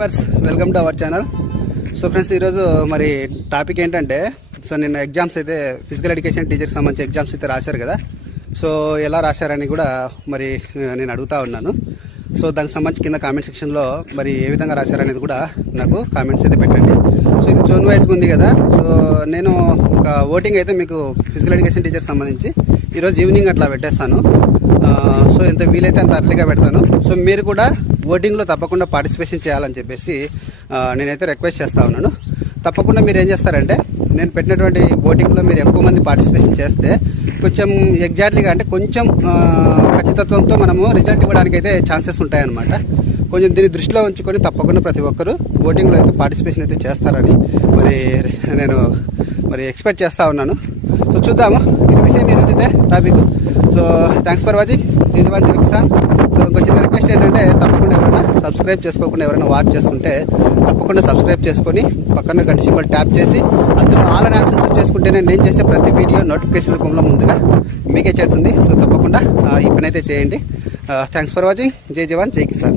First welcome to our channel so friends ఈరోజు మరి topic ఏంటంటే సో నిన్న ఎగ్జామ్స్ అయితే ఫిజికల్ ఎడ్యుకేషన్ టీచర్కి సంబంధించి ఎగ్జామ్స్ అయితే రాశారు కదా. సో ఎలా రాశారని కూడా మరి నేను అడుగుతా ఉన్నాను. సో దానికి సంబంధించి కింద కామెంట్ సెక్షన్లో మరి ఏ విధంగా రాశారనేది కూడా నాకు కామెంట్స్ అయితే పెట్టండి. సో ఇది జోన్ వైజ్గా ఉంది కదా. సో నేను ఒక ఓటింగ్ అయితే మీకు ఫిజికల్ ఎడ్యుకేషన్ టీచర్ సంబంధించి ఈరోజు ఈవినింగ్ అట్లా పెట్టేస్తాను. సో ఎంత వీలైతే అంత అర్లీగా పెడతాను. సో మీరు కూడా ఓటింగ్లో తప్పకుండా పార్టిసిపేషన్ చేయాలని చెప్పేసి నేనైతే రిక్వెస్ట్ చేస్తా ఉన్నాను. తప్పకుండా మీరు ఏం చేస్తారంటే నేను పెట్టినటువంటి ఓటింగ్లో మీరు ఎక్కువ మంది పార్టిసిపేషన్ చేస్తే కొంచెం ఎగ్జాక్ట్లీగా అంటే కొంచెం ఖచ్చితత్వంతో మనము రిజల్ట్ ఇవ్వడానికి అయితే ఛాన్సెస్ ఉంటాయన్నమాట. కొంచెం దీన్ని దృష్టిలో ఉంచుకొని తప్పకుండా ప్రతి ఒక్కరూ ఓటింగ్లో అయితే పార్టిసిపేషన్ అయితే చేస్తారని మరి నేను మరి ఎక్స్పెక్ట్ చేస్తూ ఉన్నాను. సో చూద్దాము. ఇది విషయం ఈరోజు అయితే topic so thanks for watching జీజవాన్ కిసాన్ సార్ ఇంకో చిన్న రిక్వెస్ట్ ఏంటంటే తప్పకుండా ఎవరైనా సబ్స్క్రైబ్ చేసుకోకుండా ఎవరైనా వాచ్ చేస్తుంటే తప్పకుండా సబ్స్క్రైబ్ చేసుకొని పక్కన గంట సింబల్ ట్యాప్ చేసి అందులో ఆల్ అనే చూస్ చేసుకుంటేనే నేను చేసే ప్రతి వీడియో నోటిఫికేషన్ రూపంలో ముందుగా మీకే చేరుతుంది. సో తప్పకుండా ఈ పని అయితే చేయండి థ్యాంక్స్ ఫర్ వాచింగ్ జై జవాన్ జై కిసాన్.